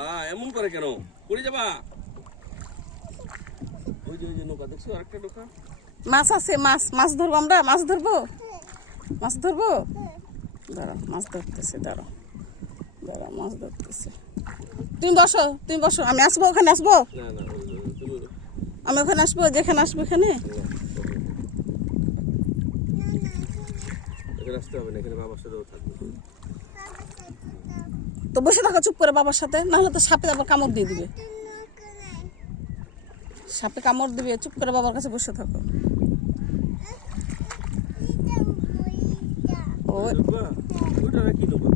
আল্লাহ এমন করে কেন? পড়ে যাবা। ওই যে নৌকা দেখছো, আরেকটা নৌকা। মাছ আছে, মাছ ধরবো আমরা, মাছ ধরবো। দাঁড়াও, মাছ ধরতেছে, দাঁড়াও মাছ ধরতেছে। তুমি বসো, আমি আসবো, ওখানে আসবো। না তুমি আমি ওখানে আসবো, যেখানে আসবো এখানে। এখানে আসতে হবে না, এখানে বাবার সাথেও থাকবে। তো বসে থাকো চুপ করে বাবার সাথে, নাহলে তো সাপে আবার কামড় দিয়ে দিবে। সাপে কামড় দিবে, চুপ করে বাবার কাছে বসে থাকো। ওইটা কি নৌকা?